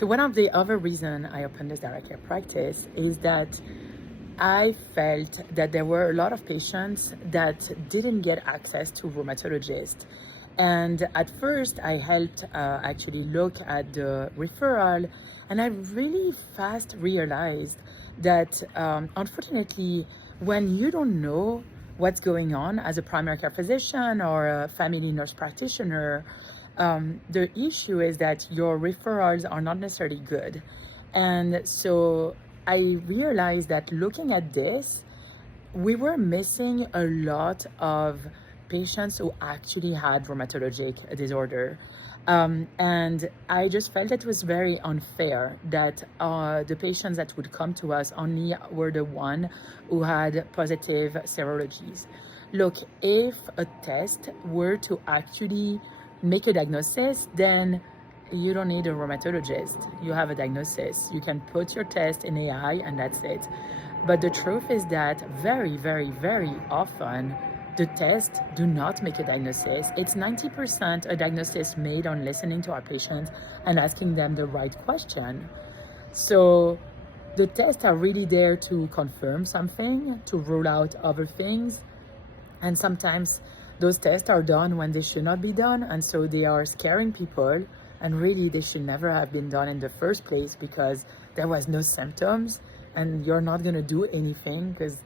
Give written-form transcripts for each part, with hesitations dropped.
So one of the other reasons I opened this direct care practice is that I felt that there were a lot of patients that didn't get access to rheumatologists. And at first, I helped actually look at the referral, and I really fast realized that unfortunately, when you don't know what's going on as a primary care physician or a family nurse practitioner, the issue is that your referrals are not necessarily good. And so I realized that looking at this, we were missing a lot of patients who actually had rheumatologic disorder. And I just felt it was very unfair that the patients that would come to us only were the one who had positive serologies. Look, if a test were to actually make a diagnosis, then you don't need a rheumatologist. You have a diagnosis. You can put your test in AI and that's it. But the truth is that very, very, very often the tests do not make a diagnosis. It's 90% a diagnosis made on listening to our patients and asking them the right question. So the tests are really there to confirm something, to rule out other things. And sometimes those tests are done when they should not be done. And so they are scaring people. And really, they should never have been done in the first place because there was no symptoms and you're not going to do anything because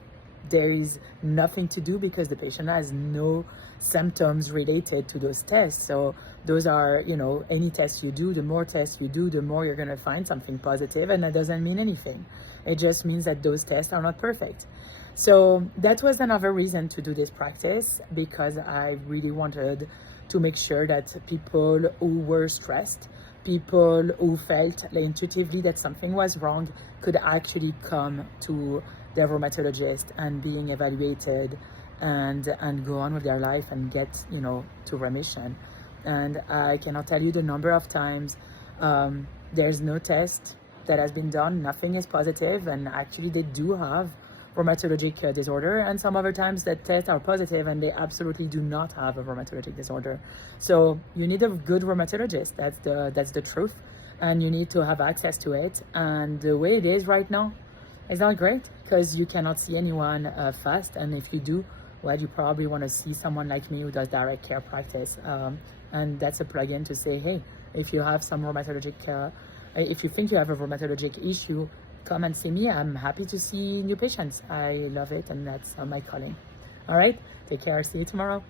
there is nothing to do because the patient has no symptoms related to those tests. So those are, any tests you do, the more tests you do, the more you're going to find something positive, and that doesn't mean anything. It just means that those tests are not perfect. So that was another reason to do this practice, because I really wanted to make sure that people who were stressed, people who felt intuitively that something was wrong, could actually come to their rheumatologist and being evaluated and go on with their life and get to remission. And I cannot tell you the number of times there's no test that has been done, nothing is positive, and actually they do have rheumatologic disorder, and some other times that tests are positive and they absolutely do not have a rheumatologic disorder. So you need a good rheumatologist. That's the truth, and you need to have access to it. And the way it is right now is not great because you cannot see anyone fast, and if you do, well, you probably want to see someone like me who does direct care practice. And that's a plug-in to say, hey, if you have some rheumatologic, if you think you have a rheumatologic issue, come and see me. I'm happy to see new patients. I love it, and that's my calling. All right, take care. See you tomorrow.